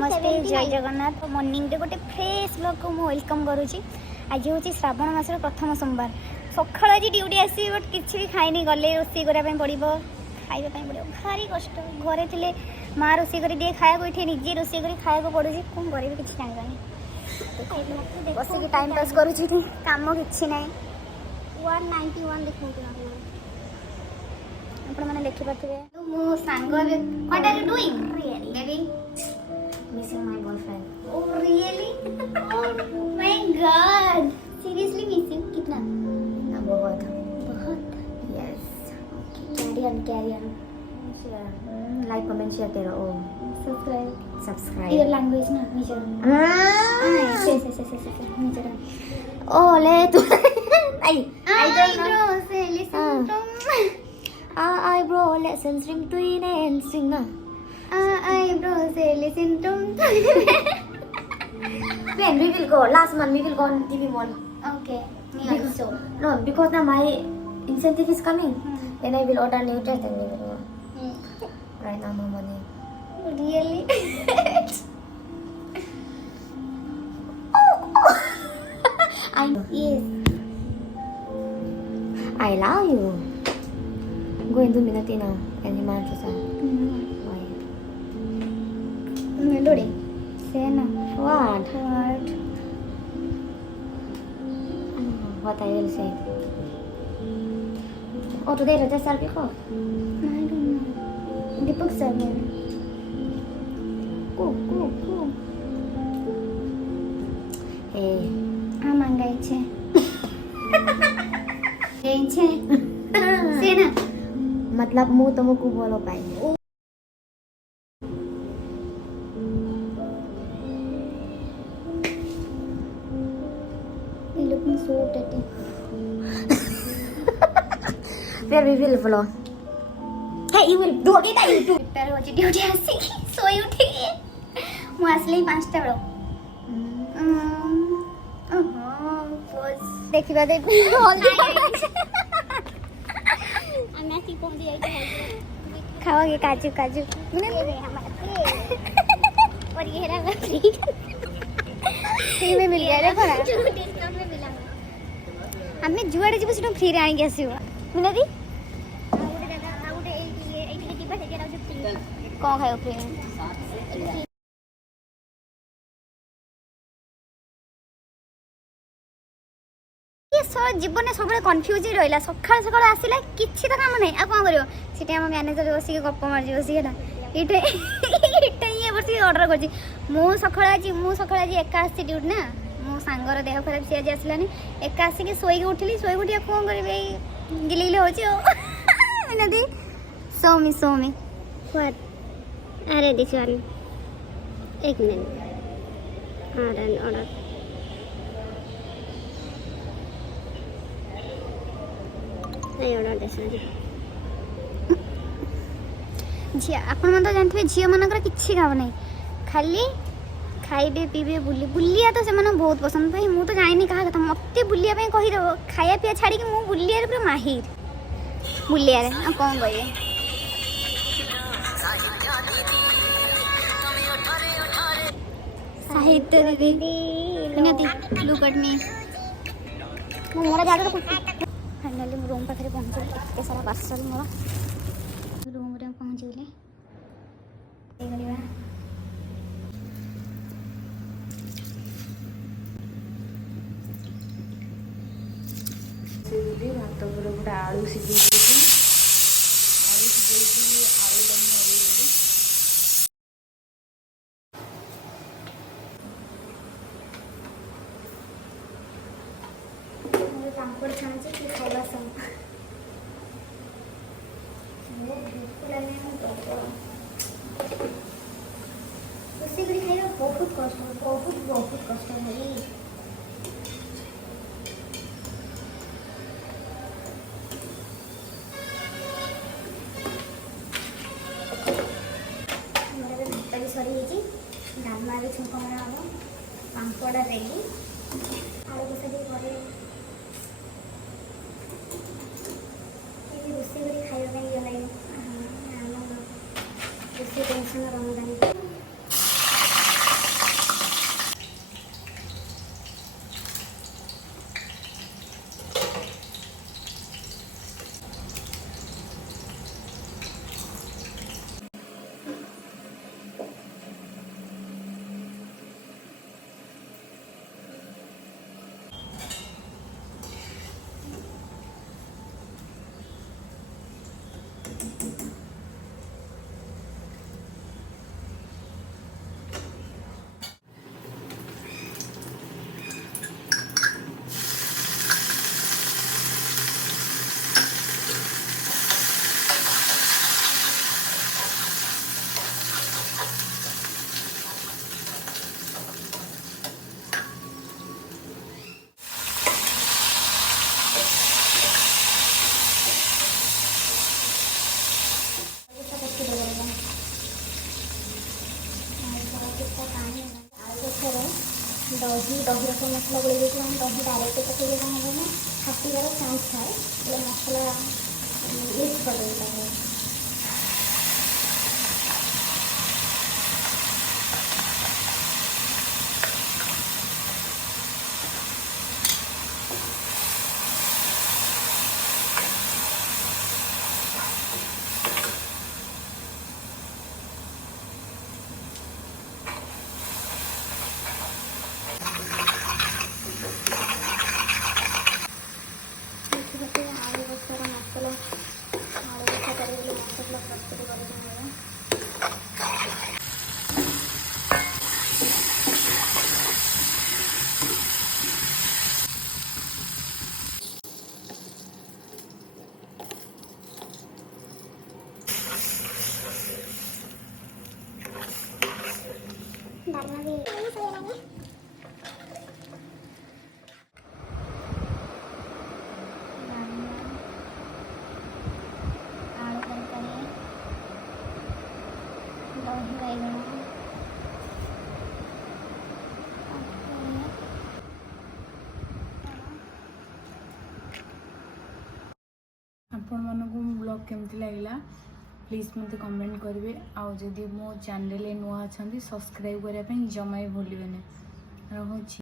नमस्ते जय जगन्नाथ मॉर्निंग रे गोटे फ्रेश ब्लॉग को मु वेलकम करुँची। आज हूँ श्रावण मासर प्रथम सोमवार सका आज ड्यूटी आसी बट किसी भी खाई गले रोषे करने पड़ो खाइबा पड़ो भारी कष्ट घरे थे माँ रोषे कर दिए खाया ये निजे रोषे कर खाया पड़ू कौन करी कि जानी बस टाइम पास करुँच कम कि ना 191 देखो आपने देखिपे मो song what are you doing really baby missing my boyfriend oh really oh my god seriously missing कितना ना बहुत बहुत yes carry on like comment share करो सब्सक्राइब योर लैंग्वेज ना मेजर मेजर ओ ले तू I don't know say listen to eyebrow lessons ring twin and singer eyebrow listen to when we will go last month we will go on TV mall okay me also no because now my incentive is coming then I will order new dress and we will go right now no money really I yes I love you going to minute now and you man to why melody say na what what I will say oh today Raja sir ko I don't know Deepak sir ko hey mangai che hey che say na मतलब मुंह तो मुझको बोलो पाएंगे looking so dirty where we will follow hey you will do it I will do prepare हो duty आसी सोई उठी मु आसले 5टा बेलो देखिबा दे खाओगे काजू काजू और ये रहा फ्री में मिल गया रे हमें जुआड़े जीव से फ्री आनी के आसो मिनती कौन खाओ फ्री जीवन में सब कन्फ्यूज ही रहा सका सका आसला किसी तो काम नहीं कौन कर मैनेजर बस गप मार्जी बस ये बस अर्डर कर सका आज एका आसी ड्यूटी ना मो सांगर देह खराब सी आज आसलानी एका आसिक शोक उठिली शोक उठिया कौन करी गिली हो सोमी अरे दिस वन एक मिनट ऑर्डर झी आपण तो जानते झील मानक किसी काम नहीं खाली खाइबे पीबे बुलिया तो से बहुत पसंद भाई मुझे तो जानी क्या कथा मत बुलिया कहीदेव खाया पीया छाड़ी मुझे बुलिया पूरा माहिर बुलिया कौन कहे साहित्य दीदी लुक एट मी मोर जगह फाइनाली रूम पाखे पहुँचे एत सारा पार्सल मोर रूम रे पहुँचले भात पर गोटे आलू सिझे पापड़ छाणुचे कि खावा संग रोषे कर खाइबा बहुत कष्ट भाई भात भी सरी डालमा भी छुंक मरा हम पापड़ रेडी आलू कषा भी रोषे कर खाइबा गला टेंशन रमजान ଦହିର ସବୁ ମସଲା ଗୋଳେଇ ଦେଇଥିବ ଆମେ ଦହି ଡାଇରେକ୍ଟ ପକେଇଲେ କ'ଣ ହେବ ନା ଫାଟିବାର ଚାନ୍ସ ଥାଏ, ହେଲେ ମସଲା ମିକ୍ସ କରିଦେଇପାରିବ। ଆଳୁ ବସାର ମସଲା ଆଳୁ ବସା କରିଦେଲେ ମସଲା ପ୍ରସ୍ତୁତ କରିଦେବ। ଡାଲମା ବି ସରିଗଲାଣି। ଆଳୁ ତରକାରୀ, ଦହି ବାଇଗଣ, ଆପଣମାନଙ୍କୁ ମୋ ବ୍ଲଗ୍ କେମିତି ଲାଗିଲା ପ୍ଲିଜ୍ ମୋତେ କମେଣ୍ଟ କରିବେ। ଆଉ ଯଦି ମୋ ଚ୍ୟାନେଲରେ ନୂଆ ଅଛନ୍ତି ସବସ୍କ୍ରାଇବ୍ କରିବା ପାଇଁ ଜମା ବି ଭୁଲିବେନି। ରହୁଛି।